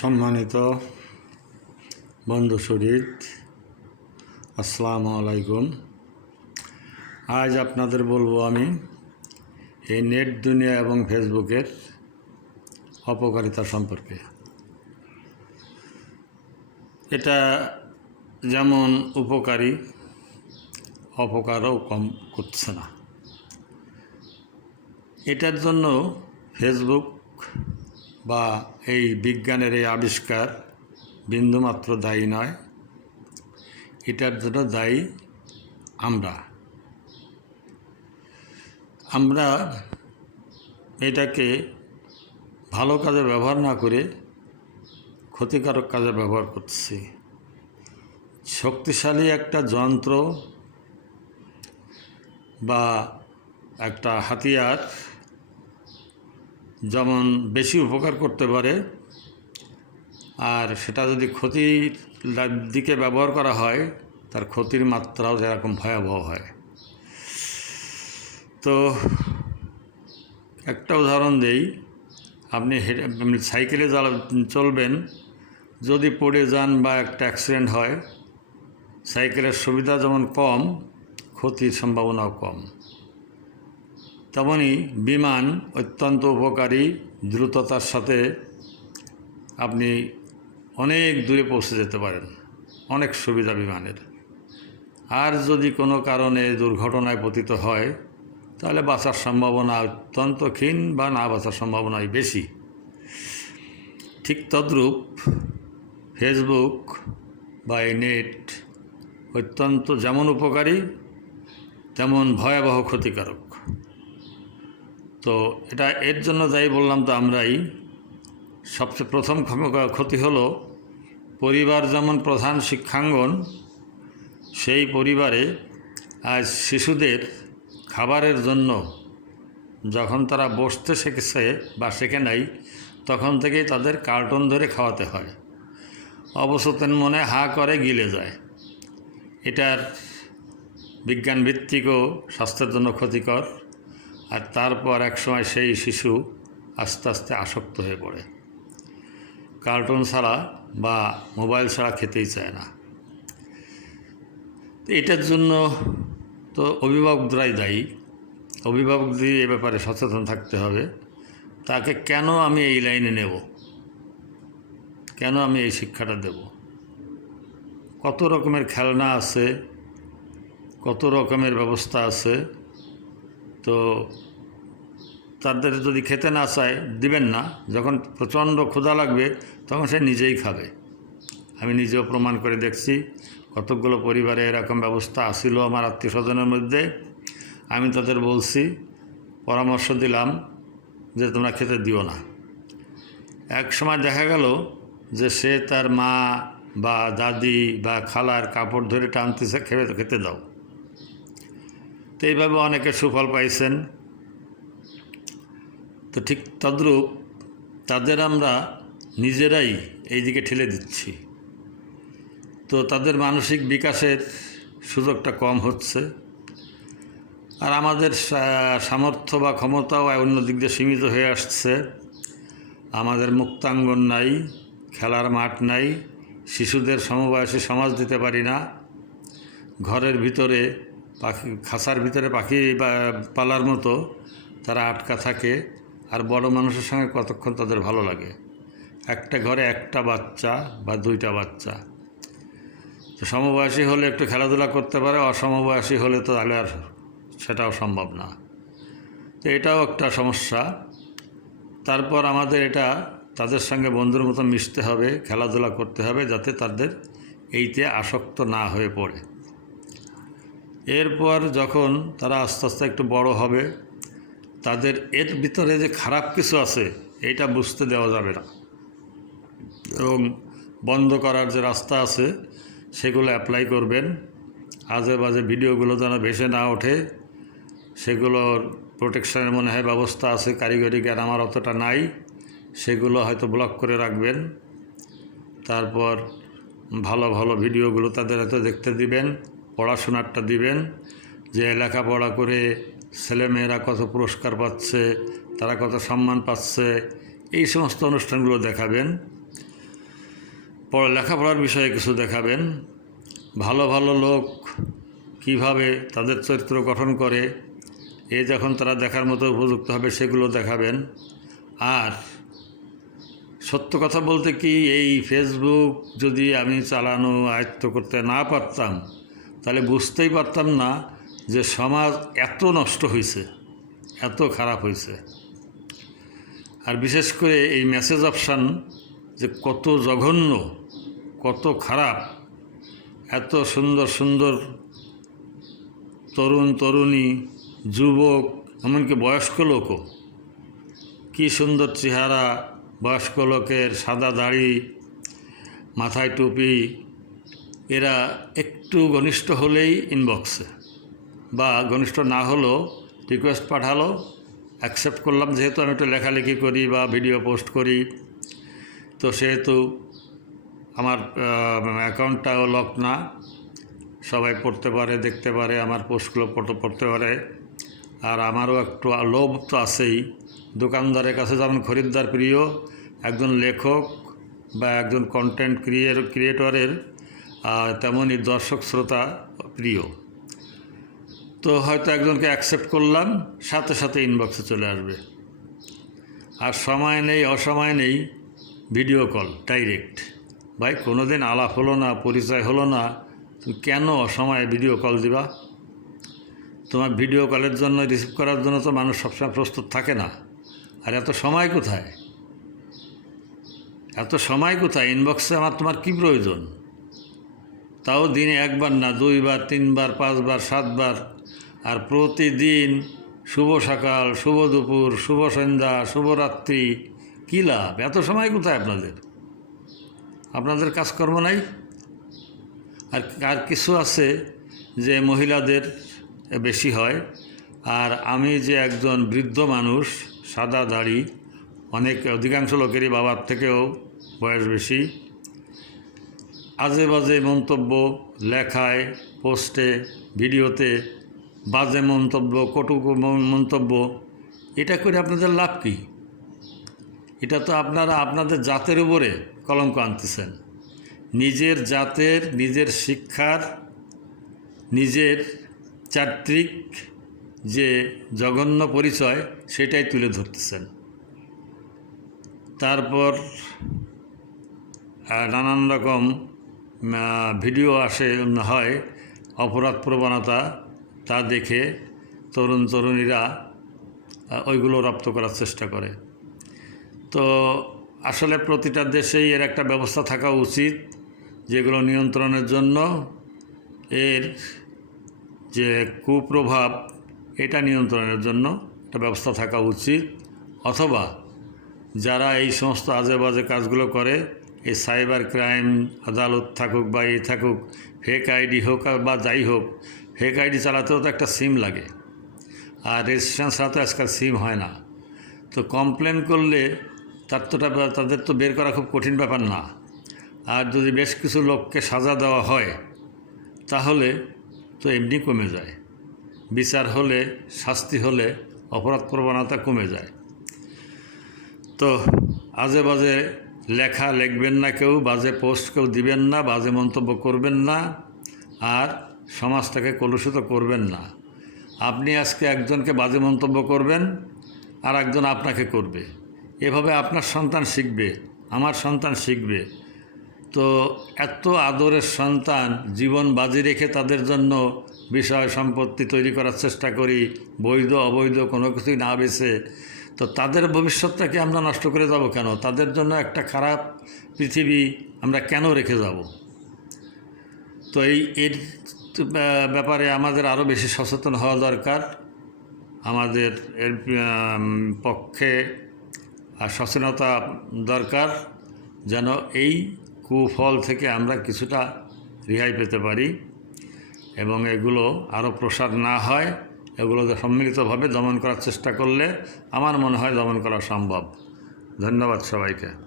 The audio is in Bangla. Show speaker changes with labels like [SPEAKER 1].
[SPEAKER 1] সম্মানিত বন্ধু শরীর, আসসালামু আলাইকুম। আজ আপনাদের বলব আমি এই নেট দুনিয়া এবং ফেসবুকের অপকারিতা সম্পর্কে। এটা যেমন উপকারী, অপকারও কম করছে না। এটার জন্য ফেসবুক বা এই বিজ্ঞানের এই আবিষ্কার বিন্দুমাত্র দায়ী নয়, এটার জন্য দায়ী আমরা। আমরা এটাকে ভালো কাজে ব্যবহার না করে ক্ষতিকারক কাজে ব্যবহার করছি। শক্তিশালী একটা যন্ত্র বা একটা হাতিয়ার যেমন বেশি উপকার করতে পারে, আর সেটা যদি ক্ষতির দিকে ব্যবহার করা হয়, তার ক্ষতির মাত্রাও যেরকম ভয়াবহ হয়। তো একটা উদাহরণ দেই, আপনি সাইকেলে চালা চলবেন, যদি পড়ে যান বা একটা অ্যাক্সিডেন্ট হয়, সাইকেলের সুবিধা যেমন কম, ক্ষতির সম্ভাবনাও কম। তেমনই বিমান অত্যন্ত উপকারী, দ্রুততার সাথে আপনি অনেক দূরে পৌঁছে যেতে পারেন। অনেক সুবিধা বিমানের। আর যদি কোনো কারণে দুর্ঘটনায় পতিত হয়, তাহলে বাঁচার সম্ভাবনা অত্যন্ত ক্ষীণ বা না বাঁচার সম্ভাবনাই বেশি। ঠিক তদ্রূপ ফেসবুক বা এই নেট অত্যন্ত যেমন উপকারী, তেমন ভয়াবহ ক্ষতিকারক। তো এটা এর জন্য যাই বললাম তো আমরাই, সবচেয়ে প্রথম ক্ষতি হলো পরিবার যেমন প্রধান শিক্ষাঙ্গন, সেই পরিবারে আজ শিশুদের খাবারের জন্য যখন তারা বসতে শিখেছে বা শেখে নাই, তখন থেকেই তাদের কার্টুন ধরে খাওয়াতে হয়। অবসতেন মনে হা করে গিলে যায়। এটার বিজ্ঞান ভিত্তিকও স্বাস্থ্যের জন্য ক্ষতিকর। আর তারপর একসময় সেই শিশু আস্তে আস্তে আসক্ত হয়ে পড়ে। কার্টুন ছাড়া বা মোবাইল ছাড়া খেতেই চায় না। এটার জন্য তো অভিভাবকরাই দায়ী। অভিভাবকদের এ ব্যাপারে সচেতন থাকতে হবে। তাকে কেন আমি এই লাইনে নেব? কেন আমি এই শিক্ষাটা দেব? কত রকমের খেলনা আছে? কত রকমের ব্যবস্থা আছে? তো তাদের যদি খেতে না চায়, দিবেন না। যখন প্রচণ্ড ক্ষুধা লাগবে, তখন সে নিজেই খাবে। আমি নিজেও প্রমাণ করে দেখছি, কতকগুলো পরিবারে এরকম ব্যবস্থা আসিল আমার আত্মীয় স্বজনের মধ্যে। আমি তাদের বলছি, পরামর্শ দিলাম যে তোমরা খেতে দিও না। এক সময় দেখা গেল যে সে তার মা বা দাদি বা খালার কাপড় ধরে টানতেছে খেতে খেতে দাও। তো এইভাবে অনেকে সুফল পাইছেন। তো ঠিক তদ্রূপ তাদের আমরা নিজেরাই এই দিকে ঠেলে দিচ্ছি। তো তাদের মানসিক বিকাশের সুযোগটা কম হচ্ছে। আর আমাদের সামর্থ্য বা ক্ষমতাও অন্য দিক দিয়ে সীমিত হয়ে আসছে। আমাদের মুক্তাঙ্গন নাই, খেলার মাঠ নাই, শিশুদের সমবয়সী সমাজ দিতে পারি না। ঘরের ভিতরে পাখি, খাসার ভিতরে পাখি পালার মতো তারা আটকা থাকে। আর বড় মানুষের সঙ্গে কতক্ষণ তাদের ভালো লাগে? একটা ঘরে একটা বাচ্চা বা দুইটা বাচ্চা? তো সমবয়সী হলে একটু খেলাধুলা করতে পারে, অসমবয়সী হলে তো তাহলে আর সেটাও সম্ভব না। তো এটাও একটা সমস্যা। তারপর আমাদের এটা তাদের সঙ্গে বন্ধুর মতো মিশতে হবে, খেলাধুলা করতে হবে যাতে তাদের এইতে আসক্ত না হয়ে পড়ে। এরপর যখন তারা আস্তে আস্তে একটু বড় হবে তাদের এর ভিতরে যে খারাপ কিছু আছে এটা বুঝতে দেওয়া যাবে না। এবং বন্ধ করার যে রাস্তা আছে, সেগুলো অ্যাপ্লাই করবেন। আজে বাজে ভিডিওগুলো যেন ভেসে না ওঠে, সেগুলোর প্রোটেকশনের মনে হয় ব্যবস্থা আছে, কারিগরি জ্ঞান আমার অতটা নাই, সেগুলো হয়তো ব্লক করে রাখবেন। তারপর ভালো ভালো ভিডিওগুলো তাদের হয়তো দেখতে দিবেন, পড়াশোনারটা দিবেন, যে লেখাপড়া করে ছেলেমেয়েরা কত পুরস্কার পাচ্ছে, তারা কত সম্মান পাচ্ছে, এই সমস্ত অনুষ্ঠানগুলো দেখাবেন। পড়া লেখাপড়ার বিষয়ে কিছু দেখাবেন। ভালো ভালো লোক কীভাবে তাদের চরিত্র গঠন করে, এ যখন তারা দেখার মতো উপযুক্ত হবে সেগুলো দেখাবেন। আর সত্য কথা বলতে কি, এই ফেসবুক যদি আমি চালানো আয়ত্ত করতে না পারতাম, তাহলে বুঝতেই পারতাম না যে সমাজ এত নষ্ট হয়েছে এত খারাপ হয়েছে আর বিশেষ করে এই মেসেজ অপশান যে কত জঘন্য, কত খারাপ, এত সুন্দর সুন্দর তরুণ তরুণী, যুবক, এমনকি বয়স্ক লোকও, কী সুন্দর চেহারা, বয়স্ক লোকের সাদা দাড়ি, মাথায় টুপি, এরা একটু ঘনিষ্ঠ হলেই ইনবক্সে বা ঘনিষ্ঠ না হলেও রিকোয়েস্ট পাঠালো অ্যাকসেপ্ট করলাম যেহেতু আমি একটু লেখালেখি করি বা ভিডিও পোস্ট করি। তো সেহেতু আমার অ্যাকাউন্টটাও লক না। সবাই পড়তে পারে, দেখতে পারে, আমার পোস্টগুলো পড়তে পারে। আর আমারও একটু লোভ তো আছেই। দোকানদারের কাছে যেমন খরিদ্দার প্রিয়, একজন লেখক বা একজন কন্টেন্ট ক্রিয়ের ক্রিয়েটরের তেমনই দর্শক শ্রোতা প্রিয়। তো হয়তো একজনকে অ্যাকসেপ্ট করলাম, সাথে সাথে ইনবক্সে চলে আসবে। আর সময় নেই, অসময় নেই ভিডিও কল ডাইরেক্ট ভাই কোনো দিন আলাপ হলো না, পরিচয় হলো না, তুমি কেন অসময়ে ভিডিও কল দিবা? তোমার ভিডিও কলের জন্য রিসিভ করার জন্য তো মানুষ সবসময় প্রস্তুত থাকে না। আর এত সময় কোথায়? এত সময় কোথায়? ইনবক্সে আমার তোমার কী প্রয়োজন? তাও দিনে একবার না, দুইবার, তিনবার, পাঁচবার, সাতবার আর প্রতিদিন শুভ সকাল, শুভ দুপুর, শুভ সন্ধ্যা শুভরাত্রি কী লাভ? এত সময় কোথায় আপনাদের? আপনাদের কাজকর্ম নাই? আর আর কিছু আছে যে মহিলাদের বেশি হয়। আর আমি যে একজন বৃদ্ধ মানুষ, সাদা দাড়ি, অনেক অধিকাংশ লোকেরই বাবার থেকেও বয়স বেশি। আজে বাজে মন্তব্য লেখায়, পোস্টে, ভিডিওতে বাজে মন্তব্য কটুকু মন্তব্য, এটা করে আপনাদের লাভ কী? এটা তো আপনারা, আপনাদের জাতের উপরে কলঙ্ক আনতেছেন। নিজের জাতের, নিজের শিক্ষার, নিজের চারিত্রিক যে জঘন্য পরিচয়, সেটাই তুলে ধরতেছেন। তারপর নানান রকম ভিডিও আসে, হয় অপরাধ প্রবণতা তা দেখে তরুণ তরুণীরা ওইগুলো রপ্ত করার চেষ্টা করে। তো আসলে প্রতিটা দেশেই এর একটা ব্যবস্থা থাকা উচিত, যেগুলো নিয়ন্ত্রণের জন্য এর যে কুপ্রভাব, এটা নিয়ন্ত্রণের জন্য একটা ব্যবস্থা থাকা উচিত। অথবা যারা এই সমস্ত আজে বাজে কাজগুলো করে এই সাইবার ক্রাইম, আদালত থাকুক বা এই থাকুক, ফেক আইডি হোক বা যাই হোক ফেক আইডি চালাতেও তো একটা সিম লাগে। আর রেজিস্ট্রেশন ছাড়া তো আজকাল সিম হয় না। তো কমপ্লেন করলে তার তো তাদের তো বের করা খুব কঠিন ব্যাপার না। আর যদি বেশ কিছু লোককে সাজা দেওয়া হয়, তাহলে তো এমনি কমে যায়। বিচার হলে, শাস্তি হলে অপরাধ প্রবণতা কমে যায়। তো আজে বাজে লেখা লিখবেন না কেউ, বাজে পোস্ট কেউ দিবেন না, বাজে মন্তব্য করবেন না। আর সমাজটাকে কলুষিত করবেন না। আপনি আজকে একজনকে বাজে মন্তব্য করবেন, আর একজন আপনাকে করবে। এভাবে আপনার সন্তান শিখবে, আমার সন্তান শিখবে। তো এত আদরের সন্তান জীবন বাজি রেখে তাদের জন্য বিষয় সম্পত্তি তৈরি করার চেষ্টা করি, বৈধ, অবৈধ কোনো কিছুই না বেছে, তো তাদের ভবিষ্যৎটাকে আমরা নষ্ট করে যাব কেন? তাদের জন্য একটা খারাপ পৃথিবী আমরা কেন রেখে যাব? তো এই এর ব্যাপারে আমাদের আরও বেশি সচেতন হওয়া দরকার। আমাদের এর পক্ষে সচেতনতা দরকার যেন এই কুফল থেকে আমরা কিছুটা রেহাই পেতে পারি এবং এগুলো আরও প্রসার না হয় এগুলো সম্মিলিতভাবে দমন করার চেষ্টা করলে আমার মনে হয় দমন করা সম্ভব। ধন্যবাদ সবাইকে।